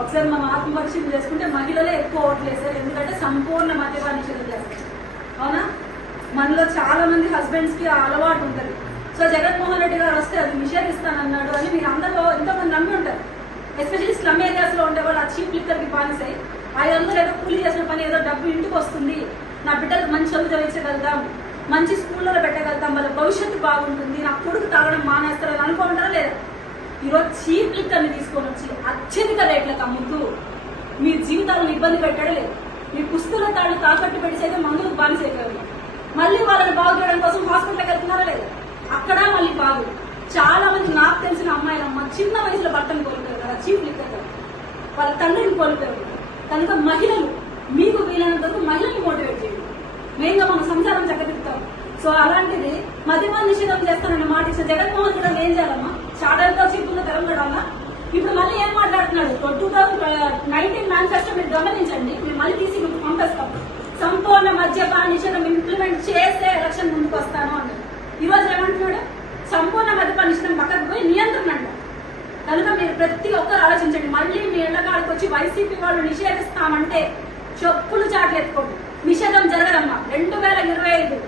ఒకసారి మనం ఆత్మపరిశీలన చేసుకుంటే మహిళలే ఎక్కువ ఓట్లు వేశారు. ఎందుకంటే సంపూర్ణ మద్యపాన నిషేధం చేస్తారు. అవునా? మనలో చాలా మంది హస్బెండ్స్ కి ఆ అలవాటు ఉంటుంది. సో జగన్మోహన్ రెడ్డి గారు వస్తే అది నిషేధిస్తానన్నాడు అని మీరు అందరూ ఎంతోమంది నమ్మి ఉంటారు. ఎస్పెషల్లీ స్లమ్ ఏరియాస్ లో ఉండే వాళ్ళు ఆ చీప్ లిక్కర్ కి బానిసాయి 500 ఏదో కూలీ చేసిన పని ఏదో డబ్బు ఇంటికి వస్తుంది, నా బిడ్డలకు మంచి చదువు చదివించగలుగుతాం, మంచి స్కూల్లో పెట్టగలుగుతాం, వాళ్ళ భవిష్యత్తు బాగుంటుంది, నా కొడుకు తాగడం మానేస్తారని అనుకుంటారా లేదా? ఈరోజు చీప్ లిక్కర్ ని తీసుకొని వచ్చి అత్యధిక రేట్లకు అమ్ముతూ మీ జీవితాలను ఇబ్బంది పెట్టడం లేదు. మీ పుస్తల తాళ్ళు తాకట్టు పెట్టేసైతే మందులకు బానిసైపోయారు. మళ్ళీ వాళ్ళని బాగు చేయడం కోసం హాస్పిటల్కి వెళ్తున్నారా లేదా? అక్కడ మళ్ళీ బాగు. చాలా మంది నాకు తెలిసిన అమ్మాయిలమ్మ చిన్న వయసులో భర్తను కోల్పోయారు కదా చీప్ లిక్కర్, వాళ్ళ తండ్రిని కోల్పోయారు. కనుక మహిళలు మీకు వీలైనంత వరకు మహిళల్ని మోటివేట్ చేయండి. మెయిన్ గా మనం సంసారం చక్కదిస్తాం. సో అలాంటిది మద్యపాన నిషేధం చేస్తానని మాట ఇచ్చిన జగన్మోహన్ రెడ్డి ఏం చేయాలమ్మా? చాడలతో చీపుల్లో తెలంగాణ ఇప్పుడు మళ్ళీ ఏం మాట్లాడుతున్నాడు? 2019 మేనిఫెస్టో మీరు గమనించండి, మీరు మళ్ళీ తీసి పంపిస్తాం. సంపూర్ణ మద్యపాన నిషేధం ఇంప్లిమెంట్ చేస్తే ఎలక్షన్ ముందుకు వస్తాను అన్నాడు. ఈ రోజు ఏమంటున్నాడు? సంపూర్ణ మద్యపాన నిషేధం పక్కకు పోయి నియంత్రణ అంట. కనుక మీరు ప్రతి ఒక్కరు ఆలోచించండి. మళ్ళీ మీ ఇళ్లకాడికి వచ్చి వైసీపీ వాళ్ళు నిషేధిస్తామంటే చెప్పులు చాట్లు ఎత్తుకోండి. నిషేధం జరగదమ్మా. 2025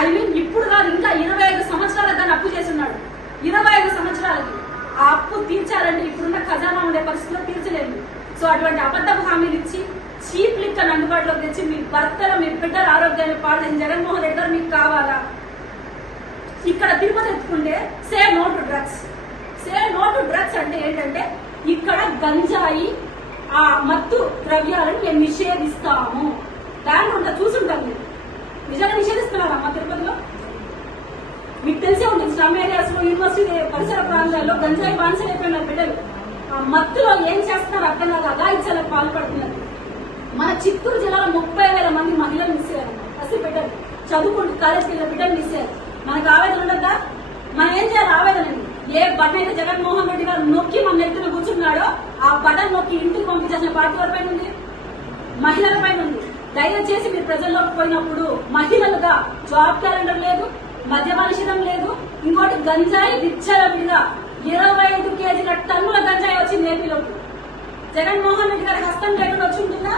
ఐ మీన్ ఇప్పుడు కాదు, ఇంకా 25 సంవత్సరాలకు దాన్ని అప్పు చేస్తున్నాడు. 25 సంవత్సరాలకి ఆ అప్పు తీర్చాలంటే ఇప్పుడున్న ఖజానా ఉండే పరిస్థితిలో తీర్చలేదు. సో అటువంటి అబద్ధపు హామీలు ఇచ్చి చీప్ లిక్కర్ అందుబాటులోకి తెచ్చి మీ భర్తలు మీ బిడ్డల ఆరోగ్యాన్ని పాడు చేసిన జగన్మోహన్ రెడ్డి గారు మీకు కావాలా? ఇక్కడ తిరుపతి ఎత్తుకుంటే say no to drugs. Say no to drugs అంటే ఏంటంటే ఇక్కడ గంజాయి ఆ మత్తు ద్రవ్యాలను మేము నిషేధిస్తాము. బ్యాన్ ఉంటా చూసుంటాం. మీరు నిజంగా నిషేధిస్తున్నారా మా తిరుపతిలో? మీకు తెలిసే ఉంటుంది, స్లమ్ ఏరియాస్ లో యూనివర్సిటీ పరిసర ప్రాంతాల్లో గంజాయి బానిసలైపోయినారు బిడ్డలు. ఆ మత్తులో ఏం చేస్తున్నారు అర్థం కాదు, అగాయిత్యాలకు పాల్పడుతున్నారు. మన చిత్తూరు జిల్లాలో 30,000 మంది మహిళలు మిస్ అయ్యారు. అసలు బిడ్డలు చదువుకుంటూ కాలేజ్కి వెళ్ళిన బిడ్డలు మిస్ అయ్యారు. మనకు ఆవేదన ఉండద్దా? మనం ఏం చేయాలి? ఆవేదన ఏ బటన్ అయితే జగన్మోహన్ రెడ్డి గారు నొక్కి మన ఎత్తున కూర్చున్నాడో ఆ బటన్ నొక్కి ఇంటికి పంపించాల్సిన పార్టీ వారి పైన ఉంది, మహిళల పైన ఉంది. దయచేసి మీరు ప్రజల్లోకి పోయినప్పుడు మహిళలుగా జాబ్ క్యాలెండర్ లేదు, మద్యపాన నిషేధం లేదు, ఇంకోటి గంజాయి విచ్చలవిడిగా 25 కేజీల టన్నుల గంజాయి వచ్చింది ఏపీలోకి. జగన్మోహన్ రెడ్డి గారి హస్తం లేకుండా వచ్చి ఉంటుందా?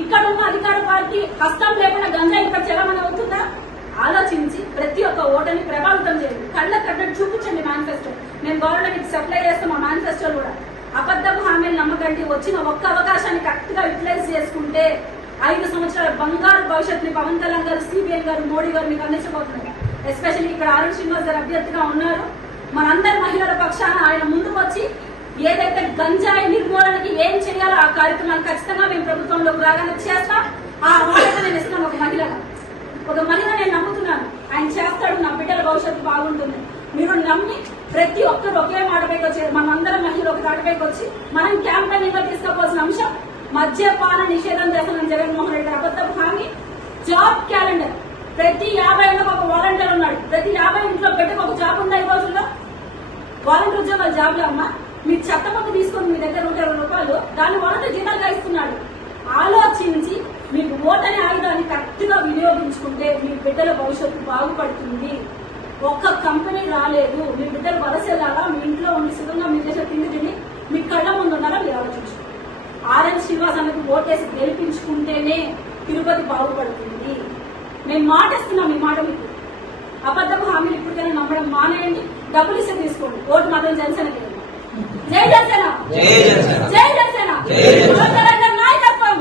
ఇక్కడ ఉన్న అధికార పార్టీ హస్తం లేకుండా గంజాయి ఇక్కడ చెరమని అవుతుందా? ఆలోచించి ప్రతి ఒక్క ఓటర్ని ప్రభావితం చేయండి. కళ్ళ కట్టడి చూపించండి మేనిఫెస్టో. మేము గవర్నమెంట్ సప్లై చేస్తాం ఆ మేనిఫెస్టో కూడా. అబద్ధపు హామీలు నమ్మకండి. వచ్చిన ఒక్క అవకాశాన్ని కరెక్ట్ గా యూటిలైజ్ చేసుకుంటే 5 సంవత్సరాల బంగారు భవిష్యత్తుని పవన్ కళ్యాణ్ గారు, సిబిఎన్ గారు, మోడీ గారు మీకు అందించబోతున్నారు. ఎస్పెషల్లీ ఇక్కడ ఆరుణ్ శ్రీనివాస్ గారు అభ్యర్థిగా ఉన్నారు. మనందరి మహిళల పక్షాన ఆయన ముందుకు వచ్చి ఏదైతే గంజాయి నిర్మూలనకి ఏం చేయాలో ఆ కార్యక్రమాలు ఖచ్చితంగా మేము ప్రభుత్వంలోకి రాగానే చేస్తాం. ఆ మాట నేను ఇస్తున్నాను. ఒక మహిళ నేను నమ్ముతున్నాను, ఆయన చేస్తాడు, నా బిడ్డల భవిష్యత్తు బాగుంటుంది. మీరు నమ్మి ప్రతి ఒక్కరు ఒకే మాట పైకి వచ్చారు. మనందరం మహిళలు ఒక తాటిపైకి వచ్చి మనం క్యాంపెయినింగ్ గా తీసుకోవాల్సిన అంశం మద్యపాన నిషేధం చేస్తానని జగన్మోహన్ రెడ్డి అబద్ధపు హామీ. Job calendar. ప్రతి 50 ఇంట్లో ఒక వాలంటీర్ ఉన్నాడు. ప్రతి 50 ఇంట్లో బిడ్డకు ఒక జాబ్ ఉందా ఈ రోజుల్లో? వాలంటీర్ ఉద్యోగాలు జాబ్లే అమ్మా. మీరు చెత్తపక్క తీసుకొని మీ దగ్గర 120 రూపాయలు దాన్ని వాలంటీర్ జీతాలుగా ఇస్తున్నాడు. ఆలోచించి మీకు ఓటనే ఆయుధాన్ని కరెక్ట్ గా వినియోగించుకుంటే మీ బిడ్డల భవిష్యత్తు బాగుపడుతుంది. ఒక్క కంపెనీ రాలేదు, మీ బిడ్డలు వలసెల్లాలా, మీ ఇంట్లో ఉండి సుఖంగా మీ చేసే తిండి తిని మీ కళ్ళ ముందు ఉన్నారా మీరు ఆలోచించుకోండి. ఆర్ఎన్ శ్రీనివాస్ అన్నకు ఓటేసి గెలిపించుకుంటేనే తిరుపతి బాగుపడుతుంది. మేము మాటిస్తున్నాం. ఈ మాట మీకు అబద్ధపు హామీలు ఇప్పటికైనా నమ్మడం మానేయండి. డబ్బులు ఇస్తే తీసుకోండి. ఓటు మాత్రం జనసేనకి. జై జనసేన, జై జనసేన, నాయకత్వం.